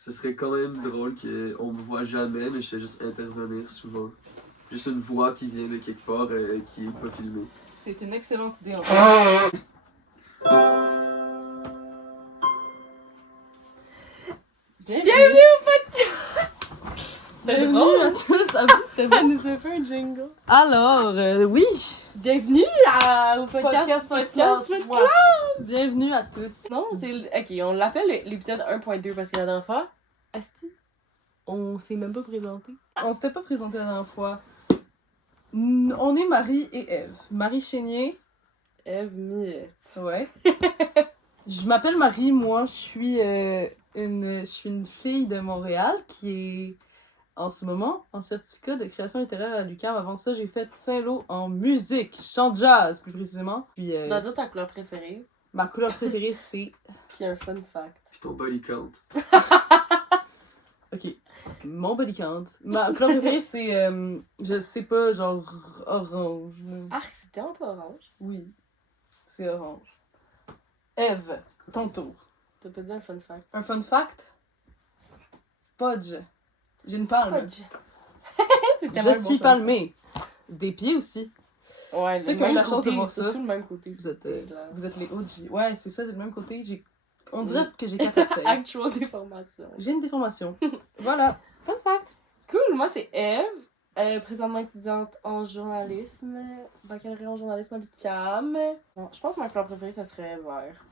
ce serait quand même drôle qu'on me voit jamais, mais je fais juste intervenir souvent. Juste une voix qui vient de quelque part qui est pas filmée. C'est une excellente idée en fait. Bienvenue au podcast! Bienvenue à tous. C'est vrai, nous a fait un jingle. Alors, oui. Bienvenue au podcast. Ouais. Bienvenue à tous. Non, c'est... Ok, on l'appelle l'épisode 1.2 parce que la dernière fois, asti, on s'est même pas présenté. On s'était pas présenté la dernière fois. On est Marie et Ève. Marie Chénier. Ève Miette. Ouais. Je m'appelle Marie, moi, je suis une fille de Montréal qui est en ce moment en certificat de création littéraire à l'UQAM. Avant ça, j'ai fait Saint-Lô en musique, chant jazz plus précisément. Puis, Tu dois dire ta couleur préférée, ma couleur préférée, c'est... puis un fun fact. Puis ton body count. Ok, mon body count. Ma couleur préférée, c'est, je sais pas, genre orange. Ah, c'est tellement pas orange. Oui, c'est orange. Ève, ton tour. T'as pas dit un fun fact. Un fun fact? Fudge. J'ai une palme. Fudge. C'est tellement un Je bon suis fun palmée. Des pieds aussi. fact. Ouais, Ceux le qui ont eu même la chance côté, de voir ça, surtout le même côté. Vous êtes, c'est clair. vous êtes les OG. Ouais, c'est ça, c'est le même côté. On dirait que j'ai 4 orteils. Actual déformation. J'ai une déformation. Voilà. Fun fact. Cool, moi c'est Ève, présentement étudiante en journalisme, baccalauréat en journalisme à l'UQAM. Bon, je pense que ma couleur préférée ça serait vert.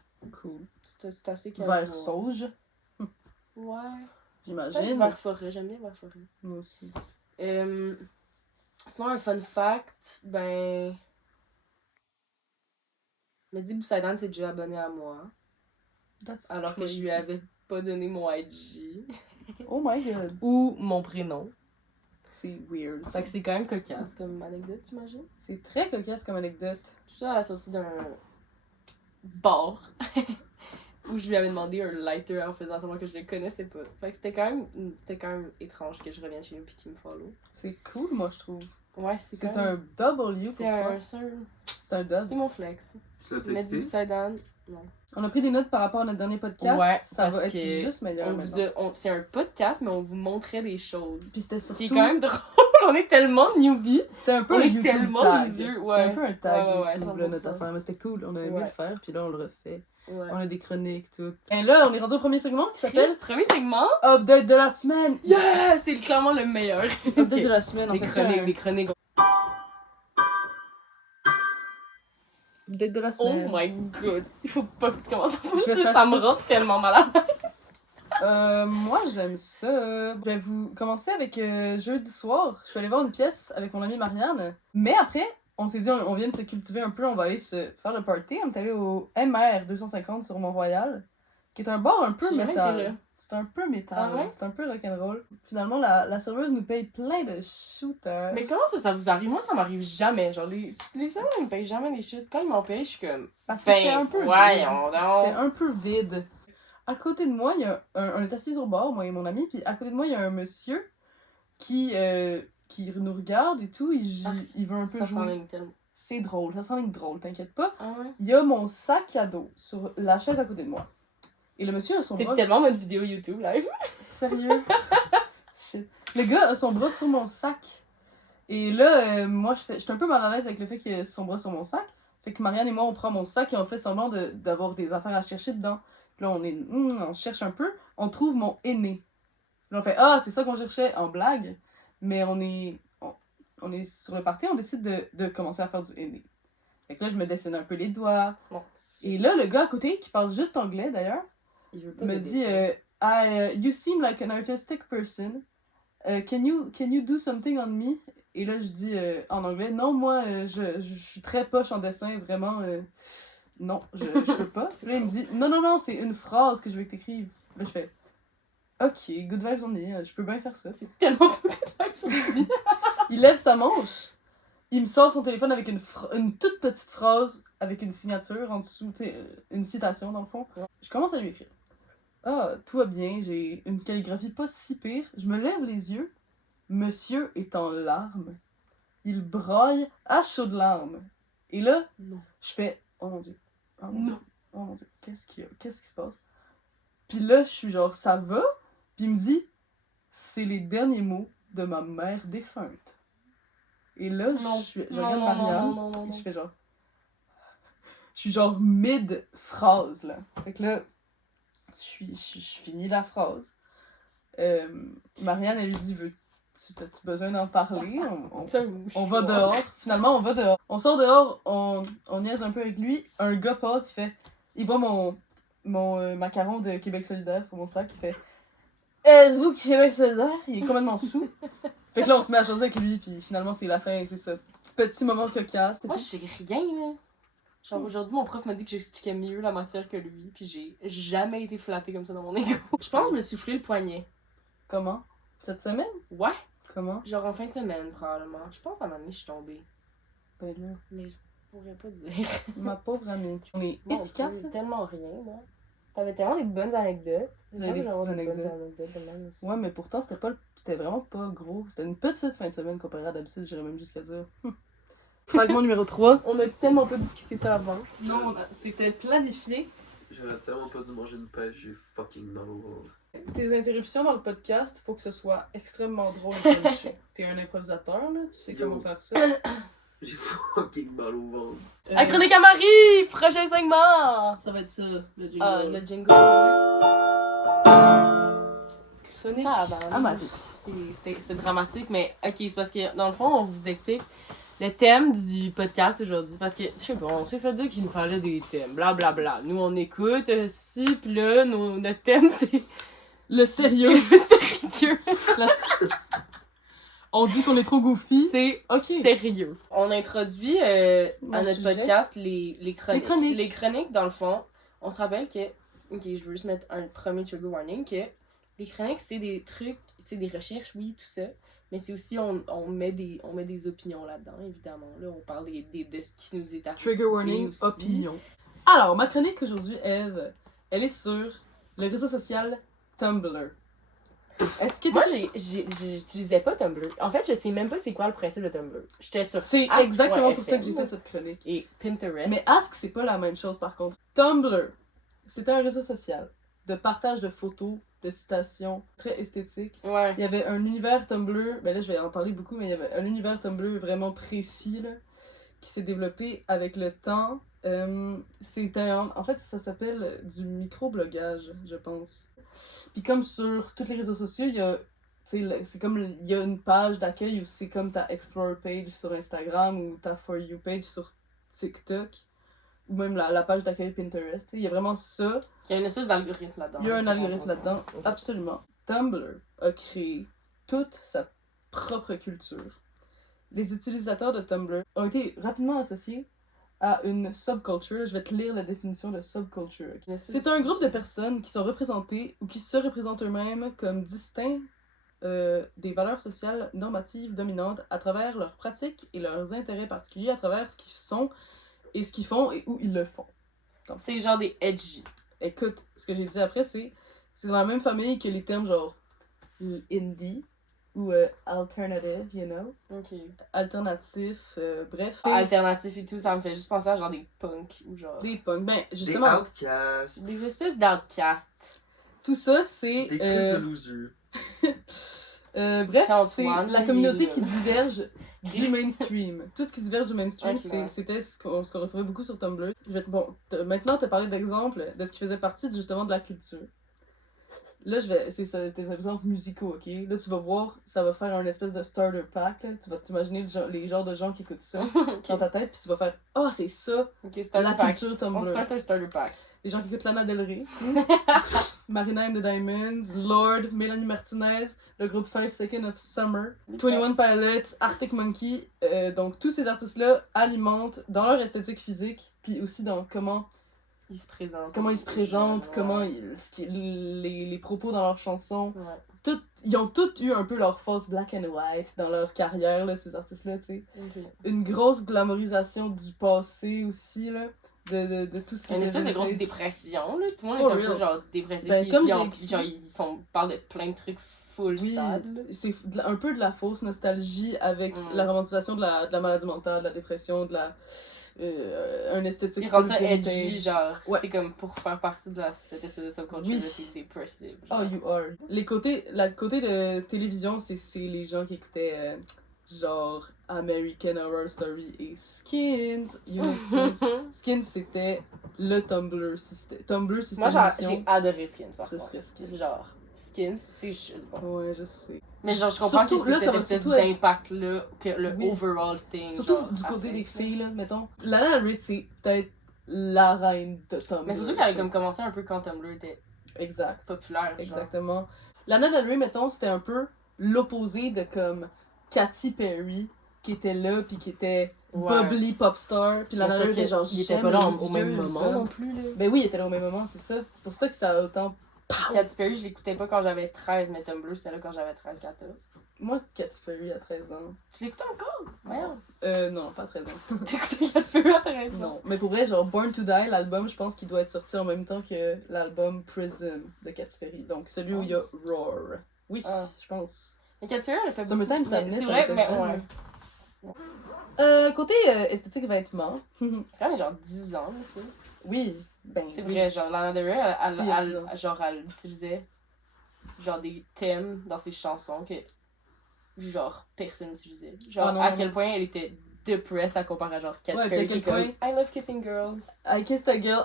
Cool. C'est assez Vert calme. sauge, Ouais. Peut-être j'imagine. vert forêt, j'aime bien vert forêt. Moi aussi. Sinon un fun fact, ben... Mehdi Boussaïdan s'est déjà abonné à moi, That's alors que je crazy. lui avais pas donné mon IG. Oh my god. Ou mon prénom. C'est weird. Fait que c'est quand même cocasse comme anecdote, j'imagine. C'est très cocasse comme anecdote. Tout ça à la sortie d'un bar où je lui avais demandé un lighter en faisant semblant que je le connaissais pas. Fait que c'était quand même étrange que je revienne chez nous pis qu'il me follow. C'est cool, moi, je trouve. Ouais, c'est C'est quand même... un W pour C'est toi. c'est C'est un dub. mon flex. Tu l'as Mehdi texté? Boussaïdan, non. On a pris des notes par rapport à notre dernier podcast. Ouais, ça va parce être que juste meilleur maintenant. C'est un podcast, mais on vous montrait des choses. Puis c'était Ce surtout... qui est quand même drôle. On est tellement newbie. C'était un peu on un est YouTube tellement tag. useux, C'était ouais. un peu un tag Ouais, YouTube, là, 100%. notre affaire. Mais c'était cool. On a aimé Ouais. le faire, puis là, on le refait. Ouais. On a des chroniques, tout. Et là, on est rendu au premier segment qui s'appelle Chris, premier segment. Update de la semaine. Yeah! C'est clairement le meilleur. Update de la semaine, en Des fait. chroniques, des chroniques. Update de la Oh semaine. my god. Il faut pas que tu commences à Je vais faire faire ça. ça. me rend tellement malade. Moi, j'aime ça. Je vais vous commencer avec jeudi soir. Je suis allée voir une pièce avec mon amie Marianne. Mais après, on s'est dit, on vient de se cultiver un peu, on va aller se faire le party. On est allé au MR 250 sur Mont-Royal, qui est un bar un peu J'ai jamais été là. métal. C'est un peu métal. Ah ouais? C'est un peu rock'n'roll. Finalement, la serveuse nous paye plein de shooters. Mais comment ça vous arrive? Moi, ça m'arrive jamais. Genre, les serveurs, ils me payent jamais des shit. Quand ils m'en payent, je suis comme. Parce que c'était un peu voyons vide. donc. C'était un peu vide. À côté de moi, il y a on est assis au bar, moi et mon ami, puis à côté de moi, il y a un monsieur qui nous regarde et tout, il veut un peu Ça jouer. s'enligne tellement. C'est drôle, ça s'enligne drôle, t'inquiète pas. Ah ouais? Il y a mon sac à dos sur la chaise à côté de moi. Et le monsieur a son T'es bras... tellement en mode vidéo YouTube live. Sérieux? Shit. Le gars a son bras sur mon sac. Et là, moi, j'étais un peu mal à l'aise avec le fait qu'il ait son bras sur mon sac. Fait que Marianne et moi, on prend mon sac et on fait semblant d'avoir des affaires à chercher dedans. Puis là, on cherche un peu. On trouve mon aîné. Là, on fait « Ah, c'est ça qu'on cherchait » en blague. Mais on est sur le party, on décide de commencer à faire du aîné. Fait que là, je me dessine un peu les doigts. Bon. Et là, le gars à côté, qui parle juste anglais d'ailleurs, Il veut pas me de dit dessin. You seem like an artistic person. Can you do something on me? Et là, je dis en anglais, non, moi, je suis très poche en dessin, vraiment, non, je peux pas. Puis là, il me dit, non, c'est une phrase que je veux que t'écrives. Là, je fais, ok, good vibes on me, je peux bien faire ça. C'est tellement pas de sur la vie. Il lève sa manche, il me sort son téléphone avec une toute petite phrase, avec une signature en dessous, tu sais, une citation dans le fond. Je commence à lui écrire. Ah, tout va bien, j'ai une calligraphie pas si pire. Je me lève les yeux. Monsieur est en larmes. Il braille à chaudes larmes. Et là, Non. je fais oh mon dieu. Oh mon Non. dieu. Oh mon dieu. Qu'est-ce qui se passe? Puis là, je suis genre ça va? Puis il me dit, c'est les derniers mots de ma mère défunte. Et là, Non. je Non, regarde non, Marianne, non, non, et non. je fais genre... Je suis genre mid-phrase, là. Fait que là, je finis la phrase. Marianne, elle lui dit, t'as-tu besoin d'en parler? On va dehors. Finalement, on va dehors. On sort dehors, on niaise un peu avec lui. Un gars passe, il voit mon macaron de Québec solidaire sur mon sac, il fait êtes-vous Québec solidaire? Il est complètement sous. Fait que là, on se met à jaser avec lui, puis finalement, c'est la fin, c'est ça. Petit moment cocasse. Moi, je sais rien, là. Genre, aujourd'hui, mon prof m'a dit que j'expliquais mieux la matière que lui, puis j'ai jamais été flattée comme ça dans mon ego. Je pense que je me suis foulé le poignet. Comment? Cette semaine? Ouais. Comment? Genre en fin de semaine, probablement. Je pense à un moment donné, je suis tombée. Ben là, Mais je pourrais pas dire. ma pauvre amie. On est Mon efficace, Dieu, là. tellement rien, là. T'avais tellement des bonnes anecdotes. J'avais des J'aimerais petites avoir des bonnes anecdotes. anecdotes de même aussi. Ouais, mais pourtant, c'était vraiment pas gros. C'était une petite fin de semaine comparée à d'habitude, j'irais même jusqu'à dire. Fragment numéro 3. On a tellement pas discuté ça avant. Non, c'était planifié. J'aurais tellement pas dû manger une pêche, j'ai fucking mal au ventre. Tes interruptions dans le podcast, faut que ce soit extrêmement drôle et punché. T'es un improvisateur, là, tu sais Yo. comment faire ça. J'ai fucking mal au ventre. La chronique à Marie! Prochain segment! Ça va être ça, le jingle. Ah, le jingle. Chronique Tabarnak. à Marie. C'est dramatique, mais ok, c'est parce que dans le fond, on vous explique le thème du podcast aujourd'hui. Parce que, je sais pas, on s'est fait dire qu'il nous fallait des thèmes, blablabla. Nous, on écoute, si, pis là, notre thème, c'est Le sérieux. le sérieux. On dit qu'on est trop goofy. C'est Ok. sérieux. On introduit à notre sujet. podcast les chroniques. Les chroniques. Les chroniques, dans le fond, on se rappelle que, ok, je veux juste mettre un premier trigger warning, que les chroniques, c'est des trucs, c'est des recherches, oui, tout ça, mais c'est aussi, on met des opinions là-dedans, évidemment. Là, on parle de ce qui nous est arrivé. Trigger warning, aussi. opinion. Alors, ma chronique aujourd'hui, Eve, elle est sur le réseau social Tumblr. Est-ce que Moi, t'as- j'utilisais pas Tumblr. En fait, je sais même pas c'est quoi le principe de Tumblr. J'étais sur C'est Ask exactement for pour ça que j'ai FM fait cette chronique. et Pinterest. Mais Ask, c'est pas la même chose par contre. Tumblr, c'était un réseau social de partage de photos, de citations, très esthétique. Ouais. Il y avait un univers Tumblr, ben là je vais en parler beaucoup, mais il y avait un univers Tumblr vraiment précis là, qui s'est développé avec le temps. En fait, ça s'appelle du microblogage, je pense. Puis comme sur tous les réseaux sociaux, il y a, c'est comme il y a une page d'accueil où c'est comme ta Explore page sur Instagram ou ta For You page sur TikTok ou même la page d'accueil Pinterest. Il y a vraiment ça. Il y a une espèce d'algorithme là-dedans. Il y a un algorithme là-dedans, Ok. absolument. Tumblr a créé toute sa propre culture. Les utilisateurs de Tumblr ont été rapidement associés à une subculture. Je vais te lire la définition de subculture. Une espèce C'est un groupe de personnes qui sont représentées ou qui se représentent eux-mêmes comme distincts des valeurs sociales normatives dominantes à travers leurs pratiques et leurs intérêts particuliers, à travers ce qu'ils sont et ce qu'ils font et où ils le font. C'est genre des edgy. Écoute, ce que j'ai dit après, c'est dans la même famille que les termes genre indie ou alternative, you know, Ok. alternatif, bref. Alternatif et tout, ça me fait juste penser à genre des punks ou genre. Des punks. Ben, Des justement, outcasts. Des espèces d'outcasts. tout ça, c'est. Des crises de losers. Bref, Antoine, c'est la il est communauté là. qui diverge du mainstream. Tout ce qui diverge du mainstream, Ok, ouais. c'était ce qu'on retrouvait beaucoup sur Tumblr. Maintenant, t'as parlé d'exemples de ce qui faisait partie justement de la culture. Là, c'est ça, des exemples musicaux, ok? Là, tu vas voir, ça va faire un espèce de starter pack, là. Tu vas t'imaginer les genres de gens qui écoutent ça dans ta tête, puis tu vas faire « Ah, c'est ça, Ok, starter la pack. culture On Tumblr. » start un starter pack. Les gens qui écoutent Lana Del Rey, Marina and the Diamonds, Lorde, Mélanie Martinez, le groupe 5 Seconds of Summer, 21 Pilots, Arctic Monkey. Donc, tous ces artistes-là alimentent dans leur esthétique physique, puis aussi dans comment Ils se présentent. ils se présentent, Ouais. comment les propos dans leurs chansons. Ouais. Ils ont tous eu un peu leur face black and white dans leur carrière, là, ces artistes-là, tu sais. Ok. Une grosse glamorisation du passé aussi, là, de tout ce qui Une était espèce de grosse vintage. dépression, là. Tout le monde For est un peu real. genre dépressif. Ben, puis comme ils j'ai ont- écrit- genre, parlent de plein de trucs full Oui, sad, là. c'est un peu de la fausse nostalgie avec Mm. la romantisation de la maladie mentale, de la dépression, un esthétique. Ils rendent ça full edgy, vintage. genre. Ouais. C'est comme pour faire partie de cette espèce de subculture Oui. de c'est depressive. Oh, you are. Le côté de télévision, c'est les gens qui écoutaient genre American Horror Story et Skins. You know Skins. Skins, c'était le Tumblr. Tumblr, si c'était Moi, une genre, émission, j'ai adoré Skins, par ce contre. serait Skins. Genre, Skins, c'est juste bon. Ouais, je sais. Mais genre, je comprends Surtout, que là, c'est ça cette va espèce surtout être- d'impact-là, que le Oui. overall thing. Surtout genre, du côté des affecte, là. filles, là, mettons. Lana Del Rey, c'est peut-être la reine de Tumblr. Mais surtout qu'elle a tu sais. comme commencé un peu quand Tumblr était Exact. populaire. genre. Exactement. Lana Del Rey, mettons, c'était un peu l'opposé de comme Katy Perry, qui était là, puis qui était Ouais. bubbly pop star, puis Mais Lana c'est Del Rey parce était genre qu'il était j'aime pas là les au même vieux moment hommes. non plus, là. Ben oui, il était là au même moment, c'est ça. C'est pour ça que ça a autant. Katy Perry, je l'écoutais pas quand j'avais 13, mais Tumblr, c'était là quand j'avais 13-14. Moi, Katy Perry à 13 ans. Tu l'écoutais encore? Voyons. Non, pas à 13 ans. T'écoutais Katy Perry à 13 ans? Non. Mais pour vrai, genre Born to Die, l'album, je pense qu'il doit être sorti en même temps que l'album Prison de Katy Perry. Donc celui où il y a Roar. Oui, Ah. je pense. Mais Katy Perry, elle a fait Summertime, beaucoup. ça Mais venait, c'est ça vrai, était mais jeune. ouais. Côté esthétique vêtements. C'est quand même genre 10 ans, là, ça. Oui, ben C'est oui. vrai, genre Lana Del Rey, Si, il y a 10 ans. elle utilisait genre des thèmes dans ses chansons que genre personne n'utilisait. Genre Ah non, à non, quel non. point elle était depressed à comparer à genre Katy Ouais, puis Perry à quel qui est comme point- I love kissing girls. I kissed a girl.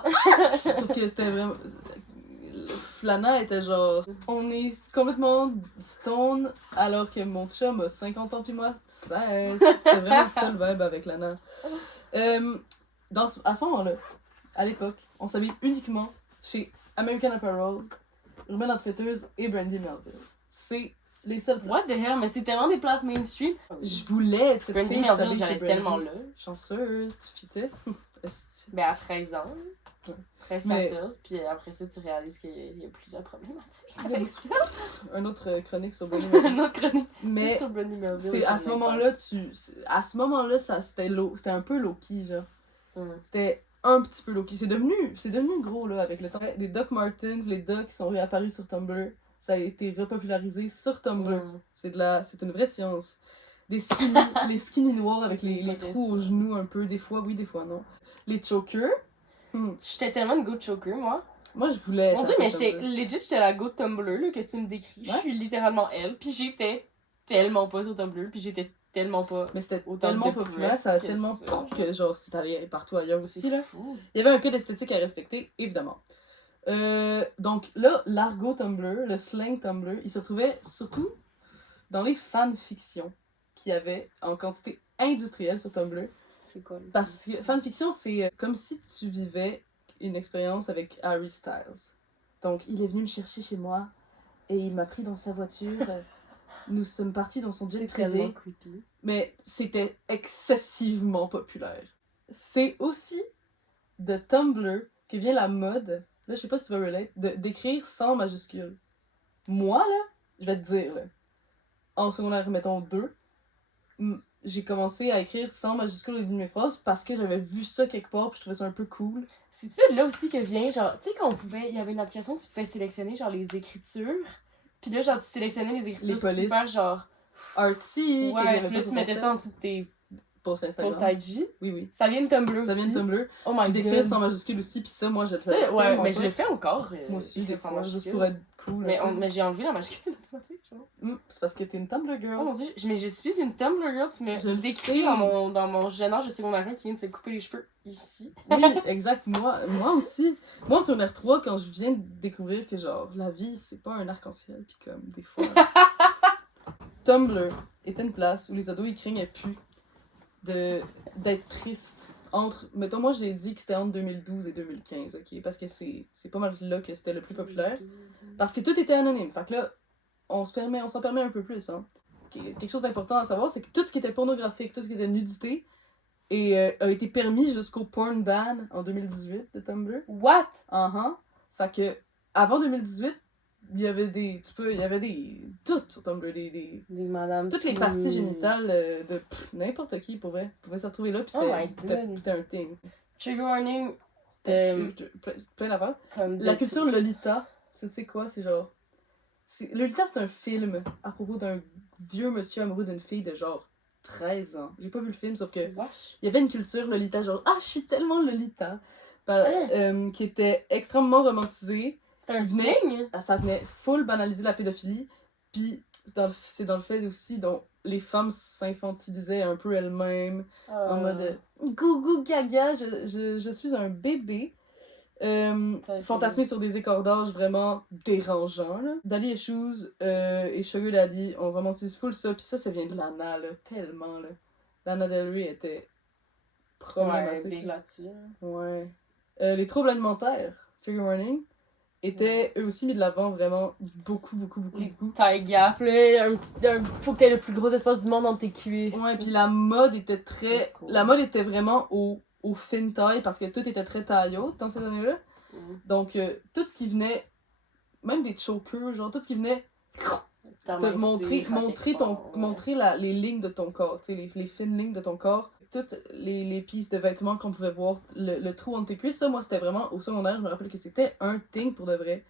Sauf que c'était vraiment. Lana était genre. On est complètement stone alors que mon chum a 50 ans puis moi 16. C'était vraiment ça le vibe avec Lana. À ce moment-là, à l'époque, on s'habille uniquement chez American Apparel, Urban Outfitters et Brandy Melville. C'est les seuls What places. the hell, mais c'est tellement des places mainstream. Je voulais être cette Brandy fille qui Melville, s'habille chez j'allais Brandy. tellement là. Chanceuse, tu fitais. Esti. Ben à 13 ans. Ouais. 13, Mais- 14, puis après ça, tu réalises qu'il y a plusieurs problématiques avec ça. Un autre chronique sur Brandy Melville. Une autre chronique Mais sur Brandy Melville. c'est à ce moment-là, à ce moment-là, ça c'était un peu low-key, genre. C'était un petit peu low-key. C'est devenu gros, là, avec le temps. Des Doc Martens, les Docs sont réapparus sur Tumblr. Ça a été repopularisé sur Tumblr. C'est une vraie science. Des skinny, les skinny noirs avec les trous aux genoux un peu, des fois oui, des fois non. Les chokers. J'étais tellement une go de choker, moi. Moi, je voulais. Mon dieu, changer mais Tumblr. j'étais la go de Tumblr là, que tu me décris. Je Ouais. suis littéralement elle. Puis j'étais tellement pas sur Tumblr. Puis j'étais tellement pas. Mais c'était autant tellement de populaire, press ça a que tellement ça, que genre c'est allé partout ailleurs aussi C'est là. fou. Il y avait un code esthétique à respecter, évidemment. Donc là, l'argot Tumblr, le slang Tumblr, il se retrouvait surtout dans les fanfictions qu'il y avait en quantité industrielle sur Tumblr. C'est quoi le Parce que fanfiction, c'est comme si tu vivais une expérience avec Harry Styles. Donc, il est venu me chercher chez moi et il m'a pris dans sa voiture. Nous sommes partis dans son jet C'est tellement privé. creepy. Mais c'était excessivement populaire. C'est aussi de Tumblr que vient la mode, là je sais pas si tu vas relate, d'écrire sans majuscule. Moi là, je vais te dire là, en secondaire mettons 2, j'ai commencé à écrire sans majuscule au début de mes phrases parce que j'avais vu ça quelque part puis je trouvais ça un peu cool. C'est-tu de là aussi que vient, genre, tu sais, quand on pouvait, il y avait une application où tu pouvais sélectionner, genre, les écritures. Puis là, genre, tu sélectionnais les écritures Les polices. super, genre. Artsy, qu'il y Ouais, avait puis pas là, sur tu mettais ton ça en site. dessous de tes Post Instagram. posts IG. Oui, oui. Ça vient de Tumblr Ça vient de aussi. Tumblr. Oh my D'écrire god. sans majuscule aussi, puis ça, moi, je le Ça, savais ouais, tellement mais pas. je le fais encore. Moi aussi, écrire des sans fois, juste majuscule. pour être cool. Mais, un peu. mais j'ai enlevé la majuscule automatique, genre. C'est parce que t'es une Tumblr girl. Oh mon dieu, mais je suis une Tumblr girl, tu Je me le décris sais. dans mon jeune âge de secondaire 1 qui vient de se couper les cheveux ici. Oui, exact. Moi aussi. Moi, sur R3, quand je viens de découvrir que, genre, la vie, c'est pas un arc-en-ciel, puis comme, des fois... Tumblr était une place où les ados, ils craignaient plus d'être tristes. Mettons, moi, j'ai dit que c'était entre 2012 et 2015, ok? Parce que c'est pas mal là que c'était le plus populaire. Parce que tout était anonyme. Fait que là, on s'en permet un peu plus, hein. Quelque chose d'important à savoir, c'est que tout ce qui était pornographique, tout ce qui était nudité, a été permis jusqu'au porn ban en 2018 de Tumblr. What? Fait que, avant 2018, il y avait des... Tout sur Tumblr, Des madames. toutes les tout parties nues. génitales de n'importe qui, pour vrai, pouvaient se retrouver là, puis Oh my c'était un thing. Trigger warning. Plein d'affaires. Comme La de culture tout. Lolita, tu sais quoi, c'est genre... Lolita, c'est un film à propos d'un vieux monsieur amoureux d'une fille de genre 13 ans. J'ai pas vu le film, sauf que Wesh. il y avait une culture Lolita, genre « Ah, je suis tellement Lolita! » qui était extrêmement romantisée. C'est un venait- thing? Ça venait full banaliser la pédophilie. Puis c'est dans le fait aussi dont les femmes s'infantilisaient un peu elles-mêmes. En mode gougou gaga, je suis un bébé. Fantasmer sur des écarts d'âge vraiment dérangeants. Là. Daddy Issues et Sugar Daddy, on romantise full ça. Puis ça vient de Lana, là, tellement. Là. Lana Del Rey était problématique. Ouais, big là-dessus. Ouais. Les troubles alimentaires, Trigger Warning, étaient eux aussi mis de l'avant vraiment beaucoup. Les taille gap, là, faut que t'aies le plus gros espace du monde dans tes cuisses. Ouais, puis la mode était très... C'est cool. La mode était vraiment au fine taille parce que tout était très taille haute dans ces années-là. Donc, tout ce qui venait, même des chokers, genre, tout ce qui venait te montrer les lignes de ton corps, tu sais, les fines lignes de ton corps. Toutes les pièces de vêtements qu'on pouvait voir, le trou entre tes cuisses, ça, moi, c'était vraiment, au secondaire, je me rappelle que c'était un thing pour de vrai.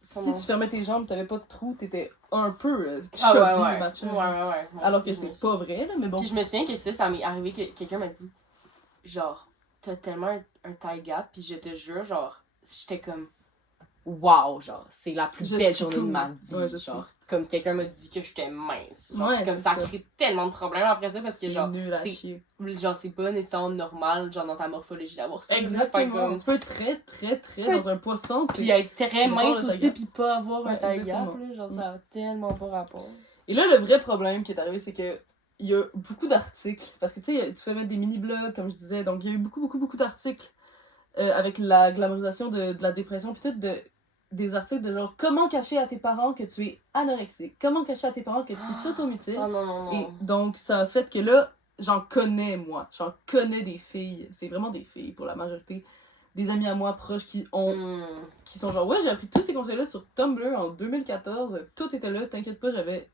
Si tu fermais tes jambes, t'avais pas de trou, t'étais un peu chubby, macho. Ouais. Alors que c'est pas vrai, là, mais bon. Puis je me souviens que ça m'est arrivé que quelqu'un m'a dit, genre, t'as tellement un taille gap, puis je te jure, genre, j'étais comme, wow, genre, c'est la plus belle journée de ma vie, ouais, genre. Comme quelqu'un m'a dit que j'étais mince. Genre, Ouais, c'est comme c'est ça ça. crée tellement de problèmes après ça, parce que, C'est genre, nul à chier. genre, c'est pas nécessairement normal, genre, dans ta morphologie d'avoir ça. Exactement. Comme... Tu peux être très peux dans un poisson. Puis être très mince le taille aussi, gap. puis pas avoir un Ouais, taille gap, exactement. là, genre, ça a tellement pas rapport. Et là, le vrai problème qui est arrivé, c'est que il y a beaucoup d'articles. Parce que tu sais, tu peux mettre des mini-blogs, comme je disais. Donc, il y a eu beaucoup d'articles avec la glamorisation de la dépression. Puis tout, des articles de genre comment cacher à tes parents que tu es anorexique. Comment cacher à tes parents que tu t'automutiles. Oh non. Et donc, ça a fait que là, j'en connais, moi. J'en connais des filles. C'est vraiment des filles pour la majorité. Des amis à moi proches qui sont genre, ouais, j'ai appris tous ces conseils-là sur Tumblr en 2014. Tout était là, t'inquiète pas, j'avais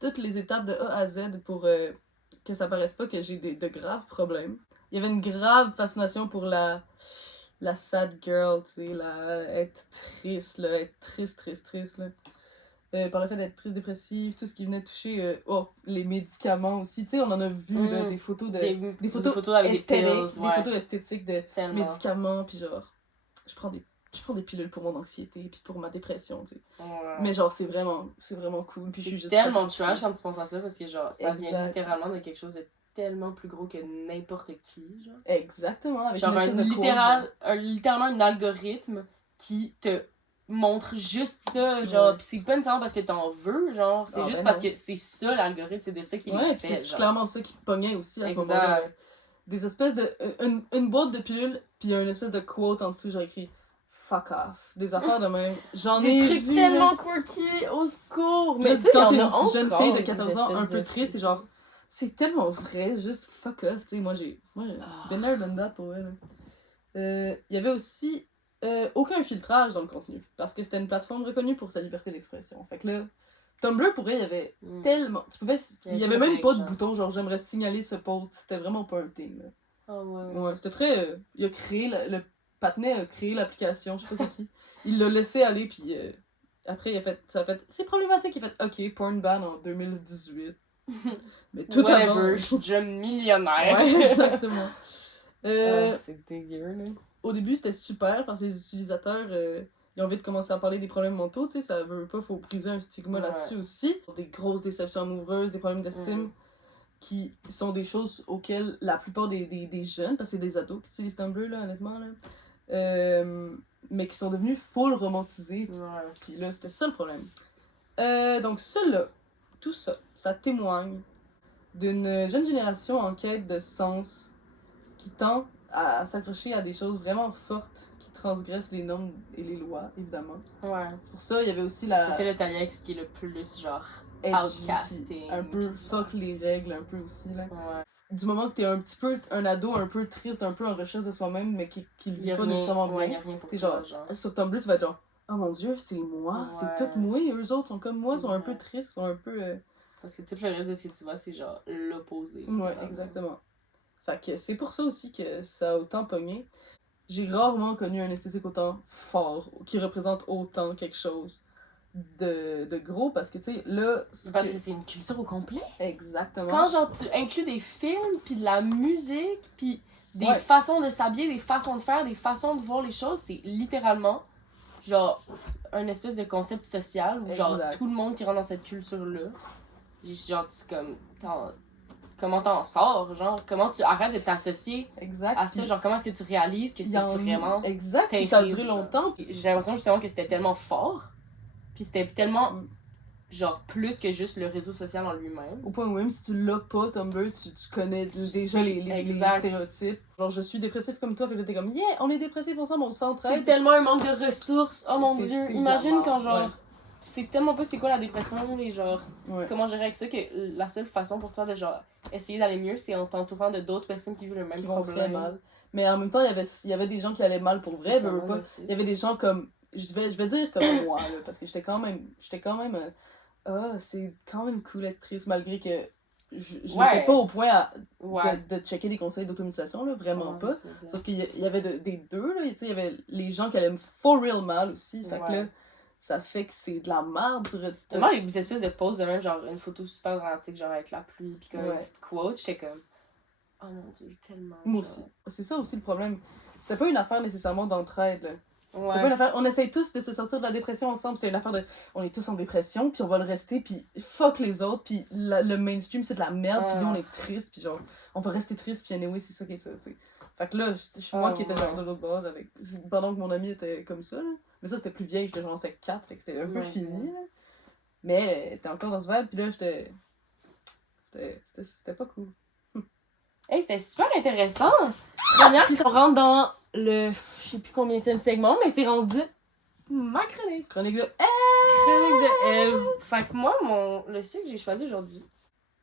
toutes les étapes de A à Z pour que ça paraisse pas que j'ai de graves problèmes. Il y avait une grave fascination pour la sad girl, tu sais, être triste, là, être triste, là. Par le fait d'être triste, dépressive, tout ce qui venait toucher les médicaments aussi. Tu sais, on en a vu là, des photos Des photos avec esthétiques, des pills, ouais. photos esthétiques de Tellement. médicaments, puis genre, je prends des pilules pour mon anxiété, puis pour ma dépression, tu sais. Ouais. Mais genre, c'est vraiment cool, puis je suis C'est juste tellement fucking trash triste. quand tu penses à ça, parce que genre, ça vient Exact. littéralement de quelque chose de tellement plus gros que n'importe qui, genre. Exactement, avec Genre une espèce de code. littéralement un algorithme qui te montre juste ça, genre, Ouais. pis c'est pas nécessairement parce que t'en veux, genre, c'est Ah, juste ben parce non. que c'est ça l'algorithme, c'est de ça qu'il Ouais, est puis fait, c'est genre. clairement ça qui pognait aussi à ce Exact. moment-là. là. Des espèces de... Une boîte de pilules, puis il y a une espèce de quote en dessous, genre écrit « fuck off ». Des affaires de même. J'en ai Des trucs vu, tellement là. quirky, au secours! Mais tu sais, quand il t'es y une en a jeune encore, fille de des 14 ans, espèces un peu de triste, et trucs. genre... C'est tellement vrai, juste fuck off, tu sais, moi j'ai been there done that pour elle. Il y avait aussi aucun filtrage dans le contenu, parce que c'était une plateforme reconnue pour sa liberté d'expression. Fait que là, Tumblr pour elle, il y avait tellement... Il y avait même pas de genre. bouton, genre j'aimerais signaler ce post, c'était vraiment pas un thing, là. Ah ouais. Ouais, c'était très... il a créé, le patinet a créé l'application, je sais pas c'est qui. Il l'a laissé aller, puis après ça a fait... C'est problématique, il a fait « Ok, porn ban en 2018 ». Mais tout avant... Whatever, je suis déjà millionnaire. Ouais, exactement. C'est dégueu, là. Au début, c'était super parce que les utilisateurs ils ont envie de commencer à parler des problèmes mentaux, tu sais, ça veut pas, faut briser un stigma Ouais. là-dessus aussi. Des grosses déceptions amoureuses, des problèmes d'estime, qui sont des choses auxquelles la plupart des jeunes, parce que c'est des ados qui utilisent Tumblr, là, honnêtement, là, mais qui sont devenus full romantisés. Ouais. Puis là, c'était ça le problème. Donc tout ça, ça témoigne d'une jeune génération en quête de sens qui tend à s'accrocher à des choses vraiment fortes qui transgressent les normes et les lois, évidemment. Ouais. C'est pour ça, il y avait aussi la C'est le Taliex qui est le plus, genre, edgy, outcasting, puis un peu puis fuck les règles, un peu aussi, là. ouais. Du moment que t'es un petit peu un ado un peu triste, un peu en recherche de soi-même, mais qui le Y vit a pas rien, nécessairement ouais, y bien. a rien pour T'es toi, genre, sur Tumblr, tu vas être genre, oh mon dieu, c'est moi, c'est Ouais. tout moi, eux autres sont comme moi, C'est sont un vrai. peu tristes, sont un peu... Parce que tout le reste de ce que tu vois, c'est genre l'opposé. Ouais, littéralement. exactement. Fait que c'est pour ça aussi que ça a autant pogné. J'ai rarement connu un esthétique autant fort, qui représente autant quelque chose. de gros parce que, tu sais, là... Parce que c'est une culture au complet. Exactement. Quand, genre, tu inclus des films, puis de la musique, puis des Ouais. façons de s'habiller, des façons de faire, des façons de voir les choses, c'est littéralement, genre, un espèce de concept social où, genre, Exact. tout le monde qui rentre dans cette culture-là, genre, c'est comme... Comment t'en sors, genre? Comment tu arrêtes de t'associer Exact. à ça? Genre, comment est-ce que tu réalises que c'est vraiment... Exact, puis ça a duré terrible, genre. longtemps. J'ai l'impression, justement, que c'était tellement fort, puis c'était tellement... Mm. Genre, plus que juste le réseau social en lui-même. Au point où même si tu l'as pas, Tumblr, tu connais déjà les Exact. stéréotypes. Genre, je suis dépressif comme toi, fait que là, t'es comme, yeah, on est dépressif ensemble, on C'est s'entraide. tellement un manque de ressources. Oh mon C'est- dieu. c'est Imagine de la quand, merde, genre, ouais. tu sais tellement pas c'est quoi la dépression, et genre, Ouais. comment gérer avec ça, que la seule façon pour toi de, genre, essayer d'aller mieux, c'est en t'entourant de d'autres personnes qui vivent le même Qui vont très problème. mal. Mais en même temps, il y avait des gens qui allaient mal pour vrai, veux pas. Il y avait des gens comme, je vais dire comme moi, là, parce que j'étais quand même c'est quand même cool d'être triste, malgré que je Ouais. n'étais pas au point Ouais. de checker des conseils d'automutilation, là, vraiment Ouais, pas. c'est ça, tu veux dire. Sauf qu'il y avait des deux, là, tu sais, il y avait les gens qui allaient for real mal aussi, fait que Ouais. là, ça fait que c'est de la merde. Tellement les espèces de poses de même, genre une photo super dramatique, genre avec la pluie, pis comme Ouais. une petite quote, j'étais comme, oh mon dieu, tellement. Moi genre. aussi. C'est ça aussi le problème. C'était pas une affaire nécessairement d'entraide, là. C'était pas une Ouais. affaire. On essaye tous de se sortir de la dépression ensemble. C'était une affaire de. On est tous en dépression, puis on va le rester, puis fuck les autres, puis le mainstream c'est de la merde, puis nous on est triste, puis genre, on va rester triste, puis anyway, c'est ça qui est ça, tu sais. Fait que là, je suis moi qui étais genre de l'autre bord avec. Pendant que mon ami était comme ça, là. Mais ça c'était plus vieille, j'étais genre en sec 4, fait que c'était un peu Ouais, fini, ouais. là. Mais t'es encore dans ce vibe, puis là j'étais. C'était pas cool. Hey, c'est super intéressant! Première, si on rentre dans le. Je sais plus combien de segment, mais c'est rendu ma chronique. Chronique de. Chronique de Eve. Fait que moi, le sujet que j'ai choisi aujourd'hui,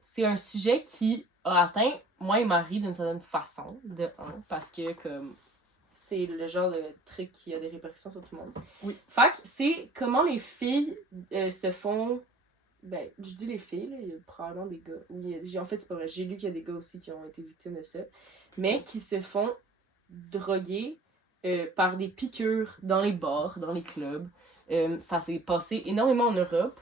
c'est un sujet qui a atteint moi et Marie d'une certaine façon, de un, parce que comme c'est le genre de truc qui a des répercussions sur tout le monde. Oui. Fait que c'est comment les filles se font. Ben, je dis les filles, là, il y a probablement des gars. Oui, en fait, c'est pas vrai. J'ai lu qu'il y a des gars aussi qui ont été victimes de ça. Mais qui se font droguer par des piqûres dans les bars, dans les clubs. Ça s'est passé énormément en Europe.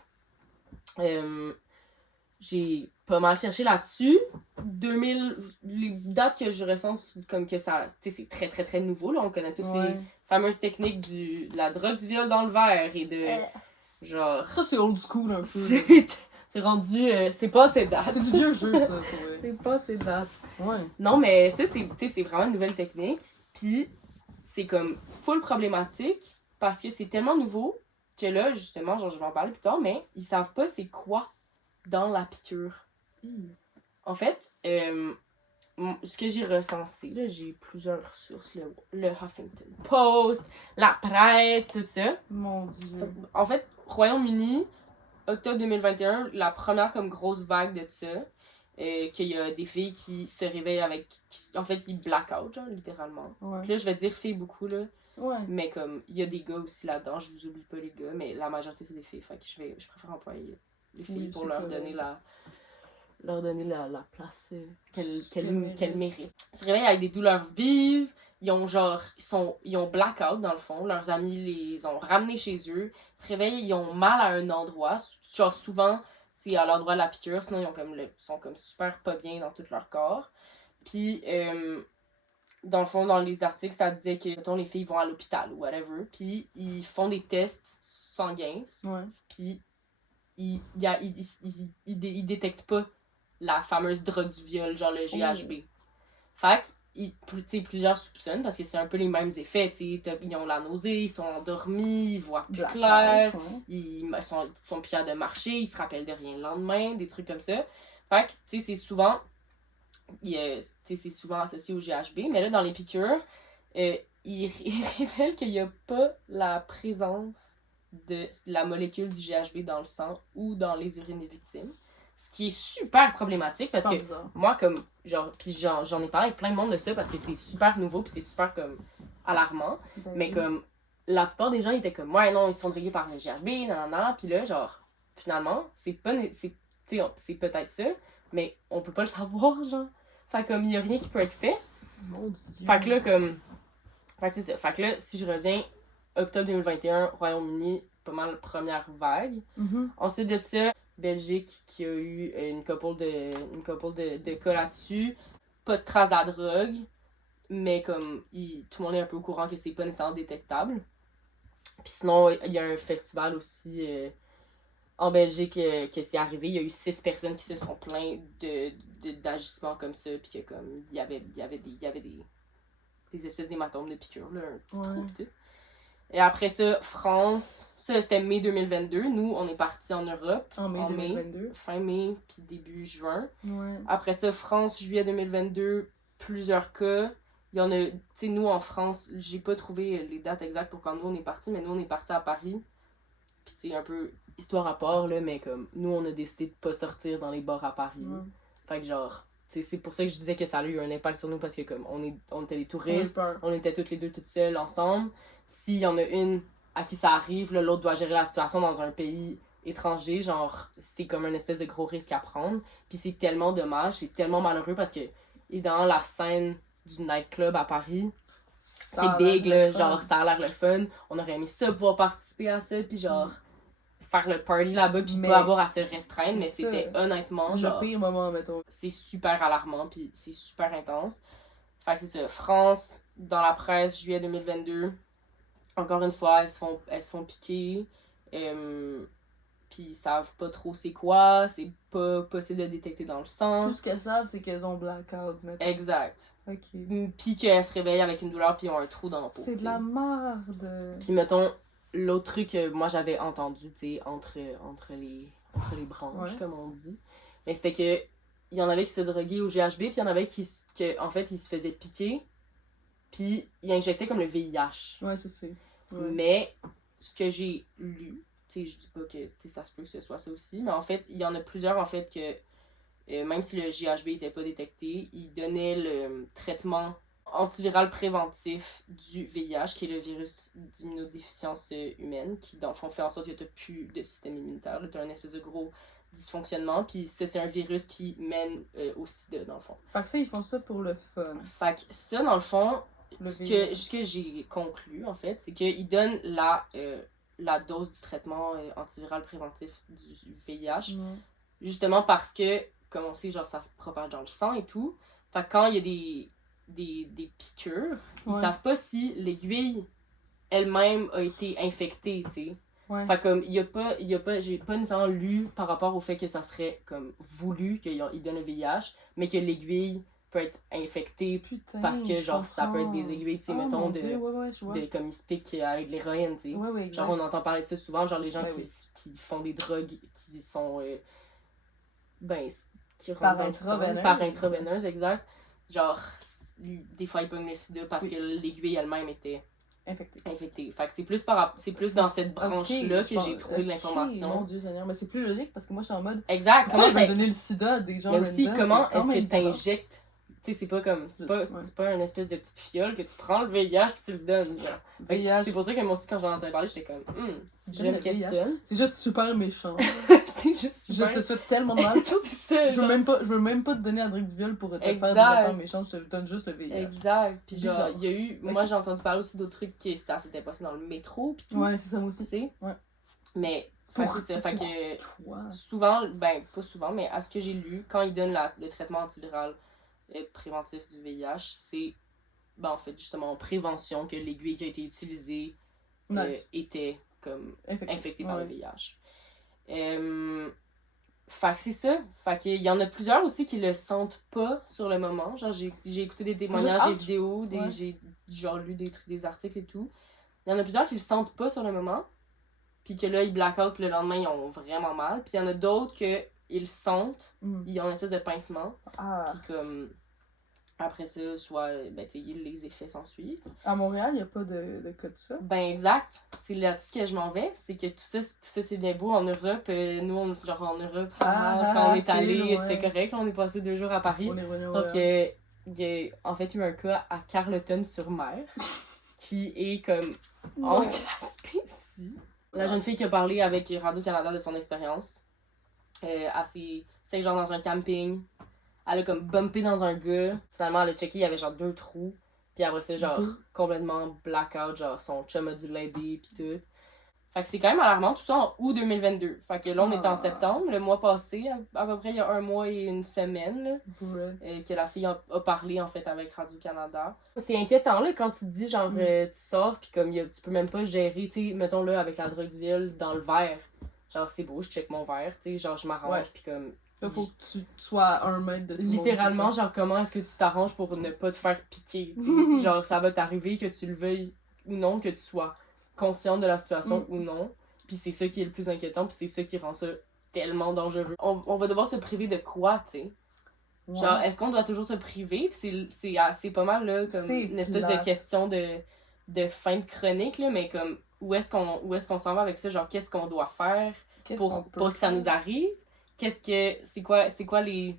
J'ai pas mal cherché là-dessus. 2000, les dates que je recense comme que ça, tu sais, c'est très très très nouveau, là. On connaît tous les fameuses techniques de la drogue du viol dans le verre et de genre Ça c'est old school un peu. c'est rendu c'est pas ces dates. C'est du vieux jeu ça, pour vrai. C'est pas ces dates. Ouais. Non, mais ça, c'est vraiment une nouvelle technique. Puis, c'est comme full problématique parce que c'est tellement nouveau que là, justement, genre, je vais en parler plus tard, mais ils savent pas c'est quoi dans la piqûre. En fait, ce que j'ai recensé, là, j'ai plusieurs sources, le Huffington Post, la presse, tout ça. Mon dieu. En fait, Royaume-Uni, octobre 2021, la première comme grosse vague de ça. Qu'il y a des filles qui se réveillent avec. En fait, ils black out, genre, littéralement. Ouais. Puis là, je vais dire filles beaucoup, là. Ouais. Mais comme, il y a des gars aussi là-dedans, je vous oublie pas les gars, mais la majorité, c'est des filles. Fait que je préfère employer les filles Oui, pour c'est leur correct. donner la place qu'elles Qu'elles méritent. Ils se réveillent avec des douleurs vives. Ils ont genre, ils ont blackout dans le fond. Leurs amis les ont ramenés chez eux. Ils se réveillent, ils ont mal à un endroit. Genre souvent, c'est à l'endroit de la piqûre. Sinon, ils sont comme super pas bien dans tout leur corps. Puis, dans le fond, dans les articles, ça disait que, mettons, les filles vont à l'hôpital ou whatever. Puis, ils font des tests sanguins. Ouais. Puis, ils détectent pas la fameuse drogue du viol, genre le GHB. Fait que, plusieurs soupçonnent parce que c'est un peu les mêmes effets. Ils ont la nausée, ils sont endormis, ils voient plus clair, ils sont plus capables de marcher, ils se rappellent de rien le lendemain, des trucs comme ça. Fait que, c'est souvent associé au GHB, mais là, dans les piqûres, ils révèlent qu'il n'y a pas la présence de la molécule du GHB dans le sang ou dans les urines des victimes. Ce qui est super problématique parce que bizarre. moi, comme, genre, pis j'en ai parlé avec plein de monde de ça parce que c'est super nouveau pis c'est super, comme, alarmant. Ben Mais, comme, la plupart des gens ils étaient comme, ouais, non, ils sont drogués par le GHB, nanana. Pis là, genre, finalement, c'est peut-être ça, mais on peut pas le savoir, genre. Fait comme, il y a rien qui peut être fait. Mon dieu. Fait que là, comme. Fait que c'est ça. Fait que là, si je reviens, octobre 2021, Royaume-Uni, pas mal la première vague. Mhm. Ensuite de ça, Belgique qui a eu une couple de cas là-dessus. Pas de traces de la drogue, mais comme tout le monde est un peu au courant que c'est pas nécessairement détectable. Puis sinon, il y a un festival aussi en Belgique que c'est arrivé. Il y a eu 6 personnes qui se sont plaintes d'agissements comme ça, puis que comme il y avait des espèces d'hématomes de piqûres, là, un petit trou pis tout. Et après ça, France, ça c'était mai 2022. Nous, on est partis en Europe. En mai 2022. Fin mai, puis début juin. Ouais. Après ça, France, juillet 2022, plusieurs cas. Il y en a, tu sais, nous en France, j'ai pas trouvé les dates exactes pour quand nous on est partis, mais nous on est partis à Paris. Puis tu sais, un peu histoire à part, là, mais comme nous on a décidé de pas sortir dans les bars à Paris. Ouais. Fait que genre, tu sais, c'est pour ça que je disais que ça a eu un impact sur nous parce que comme on était des touristes, on était toutes les deux toutes seules ensemble. S'il y en a une à qui ça arrive, là, l'autre doit gérer la situation dans un pays étranger, genre, c'est comme un espèce de gros risque à prendre. Puis c'est tellement dommage, c'est tellement malheureux parce que, évidemment, la scène du nightclub à Paris, c'est big, là, genre, ça a l'air le fun. On aurait aimé ça, pouvoir participer à ça, puis genre, faire le party là-bas, puis pas avoir à se restreindre, mais c'était honnêtement, genre, le pire moment, mettons. c'est super alarmant, puis c'est super intense. Fait que c'est ça, France, dans la presse, juillet 2022, encore une fois, elles se font piquer, puis ils savent pas trop c'est quoi, c'est pas possible de détecter dans le sang. Tout ce qu'elles savent, c'est qu'elles ont blackout, mettons. Exact. Ok. Puis qu'elles se réveillent avec une douleur, puis ils ont un trou dans la peau. C'est de la merde. Puis mettons, l'autre truc que moi j'avais entendu, tu sais, entre les branches, comme on dit, mais c'était que il y en avait qui se droguaient au GHB, puis il y en avait qui en fait, ils se faisaient piquer, puis ils injectaient comme le VIH. Ouais, ça c'est. Ouais. Mais ce que j'ai lu, tu sais, je dis pas que ça se peut que ce soit ça aussi, mais en fait, il y en a plusieurs en fait que même si le GHB était pas détecté, ils donnaient le traitement antiviral préventif du VIH, qui est le virus d'immunodéficience humaine, qui dans le fond fait en sorte que tu n'as plus de système immunitaire, tu as un espèce de gros dysfonctionnement, puis ça c'est un virus qui mène au sida dans le fond. Fait que ça, ils font ça pour le fun. Fait que ça dans le fond, ce que j'ai conclu en fait, c'est qu'ils donnent la dose du traitement antiviral préventif du VIH, justement parce que, comme on sait, genre ça se propage dans le sang et tout, fait que quand il y a des piqûres, ils savent pas si l'aiguille elle-même a été infectée, tu sais. Ouais. Fait comme, j'ai pas nécessairement lu par rapport au fait que ça serait comme voulu qu'ils donnent le VIH, mais que l'aiguille peut être infectée. Putain, parce que genre ça peut être des aiguilles, tu sais, mettons, de comme ils se piquent avec de l'héroïne, tu sais. Ouais, genre on entend parler de ça souvent, genre les gens qui font des drogues qui sont qui rentrent par intraveineuse, exact. Genre des fois ils pognent le sida parce que l'aiguille elle-même était infectée. Fait que c'est plus dans cette branche-là que j'ai trouvé de l'information. Mon Dieu Seigneur, mais c'est plus logique parce que moi je suis en mode. Exact. Comment ils vont donner le sida à des gens? Mais aussi, comment est-ce que t'injectes? Tu sais, c'est pas comme. C'est pas une espèce de petite fiole que tu prends le VIH puis tu le donnes. Genre. C'est pour ça que moi aussi, quand j'en entendais parler, j'étais comme. Je me questionne. C'est juste super méchant. C'est juste super. Je te souhaite tellement de mal. C'est ça. Je veux même pas te donner la drogue du viol pour te faire des affaires méchantes. Je te donne juste le VIH. Exact. Puis genre, il y a eu. Moi, j'ai entendu parler aussi d'autres trucs qui c'était passé dans le métro. Puis tout. Ouais, c'est ça moi aussi. Tu sais. Ouais. Mais. C'est ça. Fait que. Souvent, pas souvent, mais à ce que j'ai lu, quand ils donnent le traitement antiviral préventif du VIH, c'est en fait justement en prévention que l'aiguille qui a été utilisée était comme infectée par le VIH. Fait que c'est ça. Fait qu'il y en a plusieurs aussi qui le sentent pas sur le moment. Genre j'ai écouté des témoignages, des vidéos, j'ai genre lu des articles et tout. Il y en a plusieurs qui le sentent pas sur le moment. Puis que là ils black out, puis le lendemain ils ont vraiment mal. Puis il y en a d'autres que ils sentent, ils ont une espèce de pincement. Puis comme après ça, soit les effets s'ensuivent. À Montréal, il n'y a pas de cas de ça? Ben exact. C'est là-dessus que je m'en vais. C'est que tout ça c'est bien beau en Europe. Nous, on est genre en Europe. Quand on est allé, c'était correct. On est passé 2 jours à Paris. On est revenu sauf que il y a en fait eu un cas à Carleton-sur-Mer qui est comme en Gaspésie. La jeune fille qui a parlé avec Radio-Canada de son expérience. Elle c'est genre dans un camping. Elle a comme bumpé dans un gars. Finalement, elle a checké, il y avait genre 2 trous. Puis après ça, genre, complètement blackout. Genre, son chum a dû l'aider, pis tout. Fait que c'est quand même alarmant, tout ça en août 2022. Fait que là, on est en Ah. septembre, le mois passé, à peu près il y a 1 mois et une semaine, là, Ouais. que la fille a parlé, en fait, avec Radio-Canada. C'est inquiétant, là, quand tu te dis, genre, tu sors, pis comme, tu peux même pas gérer, tu sais, mettons, là, avec la drogue du viol, dans le verre. Genre, c'est beau, je check mon verre, tu sais, genre, je m'arrange, Ouais. pis comme... Là, faut que tu sois à 1 mètre de tout le monde. Littéralement, genre, comment est-ce que tu t'arranges pour ne pas te faire piquer, tu sais? Genre, ça va t'arriver que tu le veuilles ou non, que tu sois consciente de la situation ou non. Puis c'est ça qui est le plus inquiétant, puis c'est ça qui rend ça tellement dangereux. On va devoir se priver de quoi, tu sais? Ouais. Genre, est-ce qu'on doit toujours se priver? Puis c'est pas mal, là, comme C'est une espèce plate. de question de fin de chronique, là, mais comme, où est-ce qu'on s'en va avec ça? Genre, qu'est-ce qu'on doit faire Qu'est-ce qu'on pour peut que ça faire? nous arrive? C'est quoi les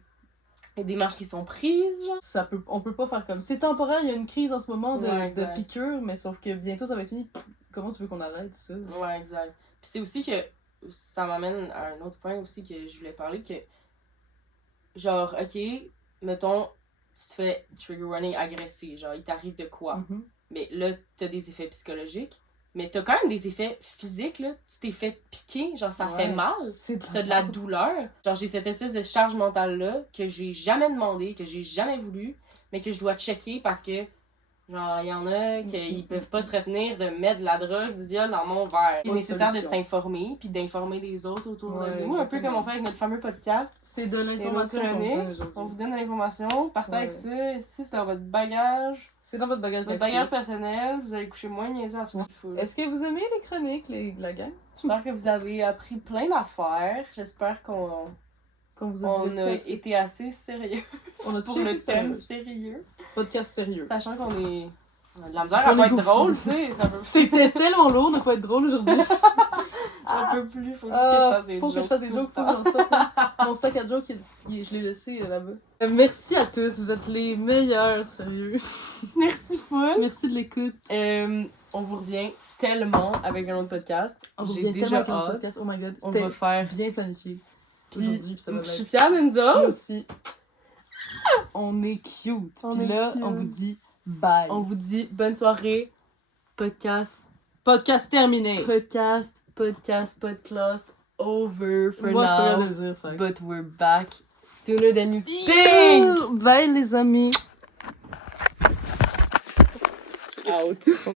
démarches qui sont prises, genre? On peut pas faire comme. C'est temporaire, il y a une crise en ce moment Ouais, de exact. piqûre, mais sauf que bientôt ça va être fini. Comment tu veux qu'on arrête ça? Ouais, exact. Puis c'est aussi que ça m'amène à un autre point aussi que je voulais parler, que genre, ok, mettons, tu te fais trigger warning agressé, genre, il t'arrive de quoi? Mhm. Mais là, t'as des effets psychologiques, mais t'as quand même des effets physiques, là. Tu t'es fait piquer, genre, ça Ouais. fait mal. T'as de la douleur. Genre, j'ai cette espèce de charge mentale-là que j'ai jamais demandé, que j'ai jamais voulu, mais que je dois checker parce que, genre, il y en a qui peuvent pas se retenir de mettre de la drogue, du viol dans mon verre. C'est Pas de nécessaire de solution. s'informer, puis d'informer les autres autour Ouais, de nous, un peu exactement. comme on fait avec notre fameux podcast. C'est de Et notre l'information qu'on chronique, donne on aujourd'hui. vous donne de l'information, partez avec ça, ici c'est dans votre bagage C'est dans votre bagage d'infos. personnel, vous allez coucher moins niaiseux à ce full. Est-ce que vous aimez les chroniques, la gang? J'espère que vous avez appris plein d'affaires, j'espère qu'on Qu'on vous a on dit a été assez sérieux On a pour tous le été thème sérieux. sérieux, Podcast sérieux. sachant qu'on est... On a de la misère Qu'on à pas est être goofy. drôle, tu sais, ça peut... C'était tellement lourd de pas être drôle aujourd'hui. Un peu plus, faut juste que je fasse des Faut jokes. que je fasse des tout jokes, le faut temps. que j'en sorte. Mon sac à jokes, je l'ai laissé là-bas. Merci à tous, vous êtes les meilleurs, sérieux. Merci full. Merci de l'écoute. On vous revient tellement avec un autre podcast. On vous J'ai revient déjà tellement avec un hâte. podcast. Oh my god, On c'était va faire... bien planifié. Puis, Aujourd'hui, puis ça va je suis être. fière de nous Nous autres. aussi. On est cute. On Puis est là, cute. on vous dit bye. On vous dit bonne soirée. Podcast, Podcast terminé. podcast, over for Moi, je peux rien de now. le dire. Fait. But we're back sooner than you think. Bye les amis. Out.